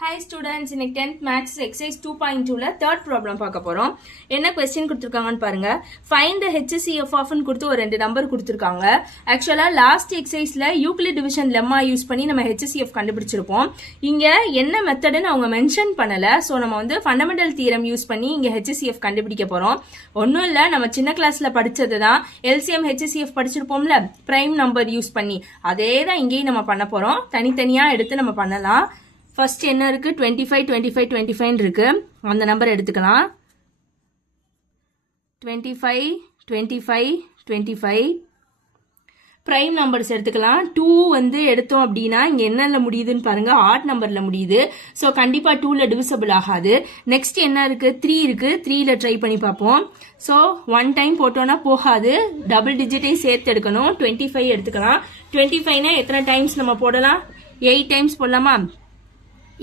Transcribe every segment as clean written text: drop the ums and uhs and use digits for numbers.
Hi students, இன்னைக்கு 10th Maths Exercise 2.2ல third problem பார்க்க போறோம். என்ன question கொடுத்திருக்காங்கன்னு பாருங்க. Find the HCF of ன்னு கொடுத்து ஒரு ரெண்டு நம்பர் கொடுத்திருக்காங்க. Actually last exerciseல Euclid division lemma use பண்ணி நம்ம HCF கண்டுபிடிச்சிருப்போம். இங்க என்ன மெத்தட்னு அவங்க மென்ஷன் பண்ணல. சோ நம்ம வந்து ஃபண்டமெண்டல் தியரம் யூஸ் பண்ணி இங்க HCF கண்டுபிடிக்க போறோம். ஒண்ணும் இல்ல, நம்ம சின்ன கிளாஸ்ல படிச்சதுதான். LCM HCF படிச்சிருப்போம்ல, பிரைம் நம்பர் யூஸ் பண்ணி. அதேதான் இங்கேயும் நம்ம பண்ண போறோம். தனித்தனியா எடுத்து நம்ம பண்ணலாம். ஃபர்ஸ்ட் என்ன இருக்கு, 25 25 25 இருக்கு. அந்த நம்பர் எடுத்துக்கலாம். 25 25 25 பிரைம் நம்பர்ஸ் எடுத்துக்கலாம். 2 வந்து எடுத்தோம் அப்படின்னா இங்க என்னல முடியுதுன்னு பாருங்க, ஆட் நம்பர்ல முடியுது. ஸோ கண்டிப்பா 2ல டிவிசபிள் ஆகாது. நெக்ஸ்ட் என்ன இருக்கு, 3 இருக்கு. 3ல ட்ரை பண்ணி பார்ப்போம். ஸோ 1 டைம் போட்டோம்னா போகாது, டபுள் டிஜிட்டையும் சேர்த்து எடுக்கணும். 25 எடுத்துக்கலாம். 25னா எத்தனை டைம்ஸ் நம்ம போடலாம், 8 டைம்ஸ் போடலாமா?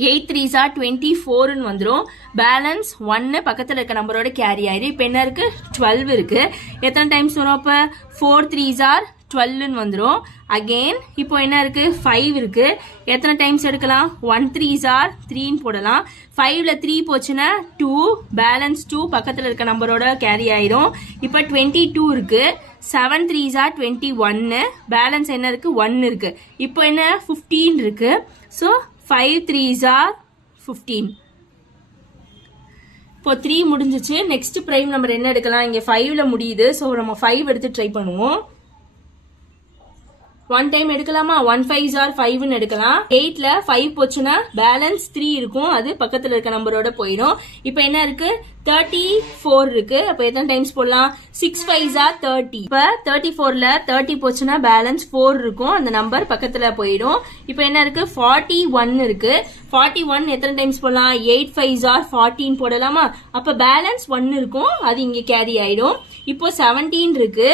8 3s are 24 வந்துரும். பேலன்ஸ் 1 பக்கத்துல இருக்க நம்பரோட கேரி ஆயிரு. இப்போ என்ன இருக்கு, 12 இருக்கு. எத்தனை டைம்ஸ் வரும், அப்ப 4 3s are 12 வந்துரும். அகெயின் இப்போ என்ன இருக்கு, 5 இருக்கு. எத்தனை டைம்ஸ் எடுக்கலாம், 1 3s are 3 போடலாம். 5ல 3 போச்சுன்னா 2, பேலன்ஸ் 2 பக்கத்துல இருக்க நம்பரோட கேரி ஆயிரும். இப்போ 22 இருக்கு. 7 3s are 21, பேலன்ஸ் என்ன இருக்கு, 1 இருக்கு. இப்போ என்ன, 15 இருக்கு. So 5 3s are 15. இப்போ 3 முடிஞ்சிச்சு. நெக்ஸ்ட் பிரைம் நம்பர் என்ன எடுக்கலாம், இங்க 5ல முடியுது. ஸோ நம்ம 5 எடுத்து ட்ரை பண்ணுவோம். 1 டைம் எடுக்கலாமா, 1 5s are 5ன்னு எடுக்கலாம். 8ல 5 போச்சுன்னா பேலன்ஸ் 3 இருக்கும், அது பக்கத்துல இருக்க நம்பரோட போயிடும். இப்போ என்ன இருக்கு, 34 இருக்கு. அப்ப எத்தனை டைம்ஸ் போடலாம், 6 5s are 30. இப்ப 34ல 30 போச்சுன்னா பேலன்ஸ் 4 இருக்கும், அந்த நம்பர் பக்கத்துல போயிடும். இப்போ என்ன இருக்கு, 41 இருக்கு. 41 எத்தனை டைம்ஸ் போடலாம், 8 5s are 14 போடலாமா? அப்ப பேலன்ஸ் 1 இருக்கும், அது இங்க கேரி ஆயிடும். இப்போ 17 இருக்கு.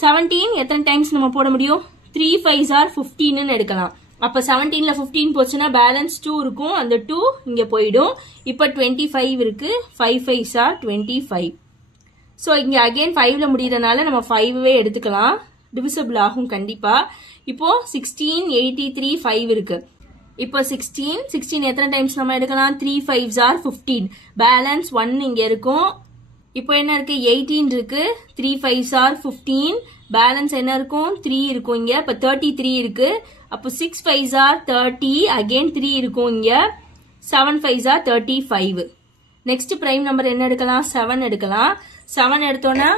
17 எத்தனை டைம்ஸ் நம்ம போட முடியும், 3 5s are 15ன்னு எடுக்கலாம். அப்ப 17ல 15 போச்சுன்னா பேலன்ஸ் 2 இருக்கும், அந்த 2 இங்க போயிடும். இப்ப 25 இருக்கு. 5 5s are 25. சோ இங்க அகைன் 5ல முடியறனால நம்ம 5வே எடுத்துக்கலாம், டிவிசிபிள் ஆகும் கண்டிப்பா. இப்போ 16 83 5 இருக்கு. இப்போ 16 எத்தனை டைம்ஸ் நம்ம எடுக்கலாம், 3 5s are 15, பேலன்ஸ் 1 இங்க இருக்கும். இப்போ என்ன இருக்கு, 18 இருக்கு. 3 5s are 15, பேலன்ஸ் என்ன இருக்கும், 3 இருக்கும் இங்க. இப்ப 33 இருக்கு. அப்போ 6 5s are 30, அகைன் 3 இருக்கும் இங்க. 7 5s are 35. Next prime number என்ன எடுக்கலாம், 7 எடுக்கலாம். 7 எடுத்தோம்னா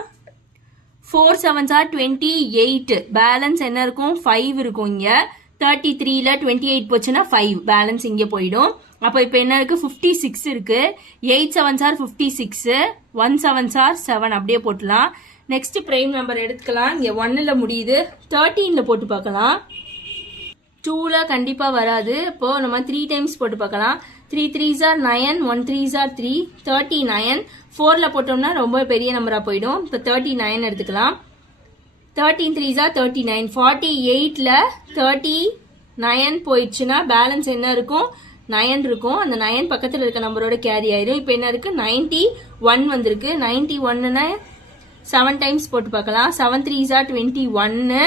4 7s are 28, பேலன்ஸ் என்ன இருக்கும், 5 இருக்கும் இங்க. 33ல 28 போச்சுன்னா 5, பேலன்ஸ் இங்க போயிடும். அப்ப இப்ப என்ன இருக்கு, 56 இருக்கு. 8 7s are 56, 1 7s are 7 அப்படியே போட்டுலாம். நெக்ஸ்ட் பிரைம் நம்பர் எடுத்துக்கலாம். இங்க 1ல முடியுது. 13ல போட்டு பார்க்கலாம். 2ல கண்டிப்பா வராது. இப்போ நம்ம 3 டைம்ஸ் போட்டு பார்க்கலாம். 3 3s are 9, 1 3s are 3, 39. 4ல போட்டோம்னா ரொம்ப பெரிய நம்பரா போயிடும். இப்போ 39 எடுத்துக்கலாம். 13 3s are 39. 48ல 39 போயிடுச்சுன்னா பேலன்ஸ் என்ன இருக்கும், 9 இருக்கும். அந்த 9 பக்கத்துல இருக்க நம்பரோட கேரி ஆயிரும். இப்போ என்ன இருக்கு, 91 வந்திருக்கு. 91னா 7 டைம்ஸ் போட்டு பார்க்கலாம். 7 3s are 21,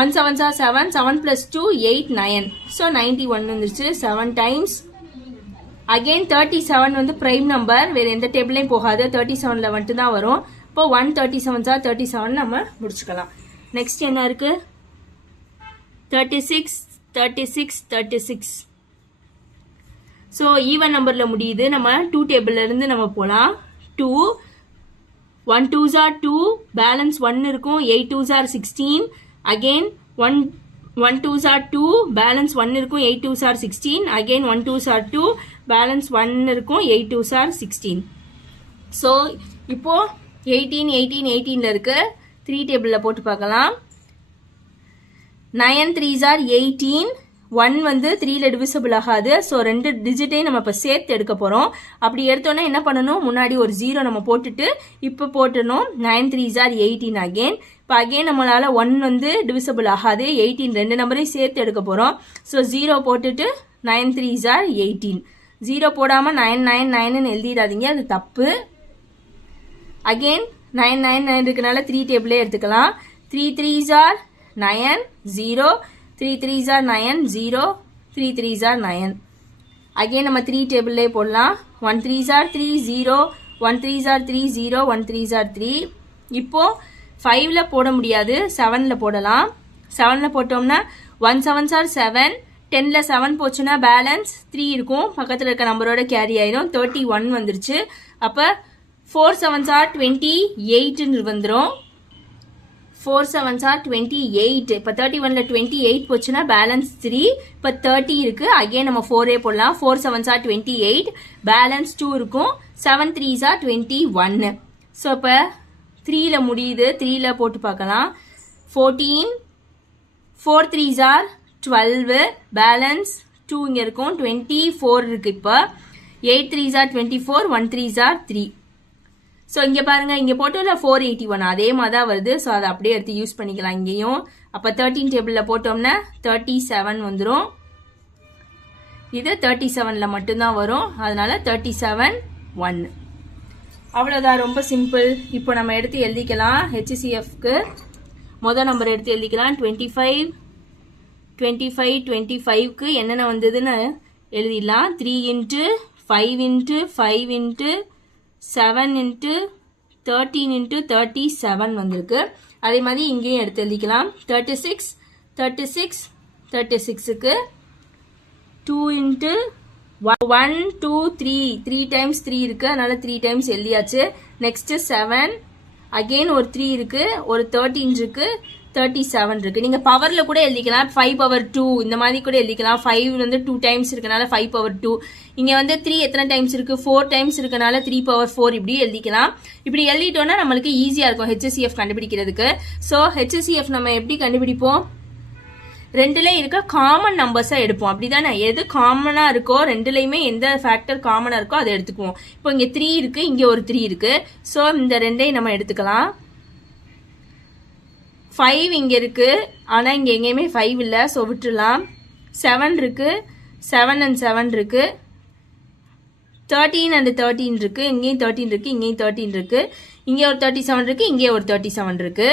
1 7s are 7, 7 plus 2 8 9. So 91 வந்துருச்சு 7 டைம்ஸ். அகெயின் 37 வந்து பிரைம் நம்பர், வேற எந்த டேபிளையும் போகாது, 37ல மட்டும் தான் வரும். இப்போ 137s are 37 நம்ம முடிச்சுக்கலாம். நெக்ஸ்ட் என்ன இருக்கு, 36 36 36. ஸோ ஈவன் நம்பர்ல முடியுது. நம்ம 2 டேபிள்ல இருந்து நம்ம போலாம். 2 1 2s are 2, பேலன்ஸ் 1 இருக்கும். 8 2s are 16, again 1 2s are 2, balance 1 இருக்கும். 8 2s are 16, again 1 2s are 2, balance 1 இருக்கும். 8 2s are 16. ஸோ இப்போ 18 18 18ல இருக்கு. 3 டேபிள்ல போட்டு பார்க்கலாம். 9 3s are 18, 1 வந்து 3ல டிவிசிபிள் ஆகாது. ஸோ 2 டிஜிட்டையும் நம்ம இப்போ சேர்த்து எடுக்க போறோம். அப்படி எடுத்தோன்னா என்ன பண்ணணும், முன்னாடி ஒரு 0 நம்ம போட்டுட்டு இப்போ போட்டணும். 9 3s are 18 அகெயின். இப்போ அகெயின் நம்மளால 1 வந்து டிவிசிபிள் ஆகாது. 18 ரெண்டு நம்பரையும் சேர்த்து எடுக்க போறோம். ஸோ 0 போட்டுட்டு 9 3s are 18. 0 போடாம 9 9 9ன்னு எழுதிடாதீங்க, அது தப்பு. அகெயின் 9 9 9 இருக்கனால 3 டேபிளே எடுத்துக்கலாம். 3 3s are 9 0, 3 3s are 9 0, 3 3s are 9. Again நம்ம 3 டேபிள்லே போடலாம். 1 3s are 3 0, 1 3s are 3 0, 1 3s are 3. இப்போ 5ல போட முடியாது, 7ல போடலாம். 7ல போட்டோம்னா 1 7s are 7, 10ல 7 போச்சுன்னா பேலன்ஸ் 3 இருக்கும், பக்கத்தில் இருக்க நம்பரோட கேரி ஆயிடும். 31 வந்துருச்சு. அப்போ 4 7s are 28 வந்துடும். 4 7s are 28. இப்போ 31ல 28 போச்சுன்னா பேலன்ஸ் 3. இப்போ 30 இருக்கு. அகைன் நம்ம 4 போடலாம். 4 7s are 28, பேலன்ஸ் 2 இருக்கும். 7 3s are 21. ஸோ இப்போ 3ல முடியுது. 3ல போட்டு பார்க்கலாம். 14, 4 3s are 12, பேலன்ஸ் 2 இங்கே இருக்கும். 24 இருக்கு. இப்போ 8 3s are 24, 1 3s are 3. So இங்கே பாருங்க, இங்கே போட்டோம்ல 481 அதே மாதிரி தான் வருது. ஸோ அதை அப்படியே எடுத்து யூஸ் பண்ணிக்கலாம் இங்கேயும். அப்போ 13 டேபிளில் போட்டோம்னா 37 வந்துடும். இது 37ல மட்டும்தான் வரும், அதனால 37 1. அவ்வளோதான், ரொம்ப சிம்பிள். இப்போ நம்ம எடுத்து எழுதிக்கலாம். HCFக்கு முதல் நம்பர் எடுத்து எழுதிக்கலாம். 25 25 25க்கு என்னென்ன வந்ததுன்னு எழுதிடலாம். 3 into 5 into 5 into 7 into 13 into 37 வந்திருக்கு. அதே மாதிரி இங்கேயும் எடுத்து எழுதிக்கலாம். 36 36 36க்கு 2 into 1 2 3 times 3 இருக்கு, அதனால 3 times எழுதியாச்சு. நெக்ஸ்ட் 7, அகெயின் ஒரு 3 இருக்கு, ஒரு 13 இருக்கு, 37 இருக்கு. நீங்க பவர்ல கூட எழுதிக்கலாம். 5 power 2 இந்த மாதிரி கூட எழுதிக்கலாம். 5 வந்து 2 டைம்ஸ் இருக்கனால 5 power 2. இங்க வந்து 3 எத்தனை டைம்ஸ் இருக்கு? 4 டைம்ஸ் இருக்கனால 3 power 4 இப்படி எழுதிக்கலாம். இப்படி எழுதிட்டோம்னா நம்மளுக்கு ஈஸியா இருக்கும் HCF கண்டுபிடிக்கிறதுக்கு. ஸோ HCF நம்ம எப்படி கண்டுபிடிப்போம்? ரெண்டுல இருக்க காமன் நம்பர்ஸா எடுப்போம், அப்படிதானே? எது காமனா இருக்கோ, ரெண்டுலயுமே எந்த ஃபேக்டர் காமனா இருக்கோ அதை எடுத்துக்குவோம். இப்போ இங்க 3 இருக்கு, இங்க ஒரு 3 இருக்கு. ஸோ இந்த ரெண்டையும் நம்ம எடுத்துக்கலாம். 5 இங்க இருக்கு, ஆனா இங்க எங்கேயுமே 5 இல்ல, ஸோ விட்டுலாம். 7 இருக்கு, 7 and 7 இருக்கு. 13 and 13 இருக்கு, இங்கேயும் 13 இருக்கு, இங்கேயும் 13 இருக்கு. இங்கே ஒரு 37 இருக்கு, இங்கே ஒரு 37 இருக்கு.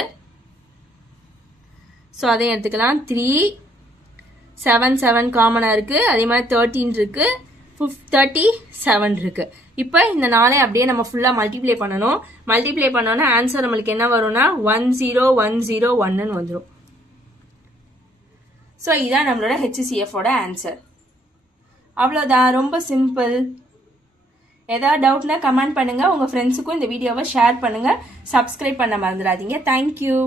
ஸோ அதையும் எடுத்துக்கலாம். 3 7 7 காமனா இருக்கு, அதே மாதிரி 13 இருக்கு, 37 இருக்கு. இப்போ இந்த நாளை அப்படியே நம்ம ஃபுல்லா மல்டிப்ளை பண்ணணும். மல்டிப்ளை பண்ணோம்னா ஆன்சர் நம்மளுக்கு என்ன வரும்னா 10101 வந்துடும். ஸோ இதான் நம்மளோட HCF ஓட ஆன்சர். அவ்வளோதான், ரொம்ப சிம்பிள். ஏதாவது டவுட்னா கமெண்ட் பண்ணுங்க, உங்க ஃப்ரெண்ட்ஸுக்கும் இந்த வீடியோவை ஷேர் பண்ணுங்க, சப்ஸ்கிரைப் பண்ண மறந்துடாதீங்க. தேங்க்யூ.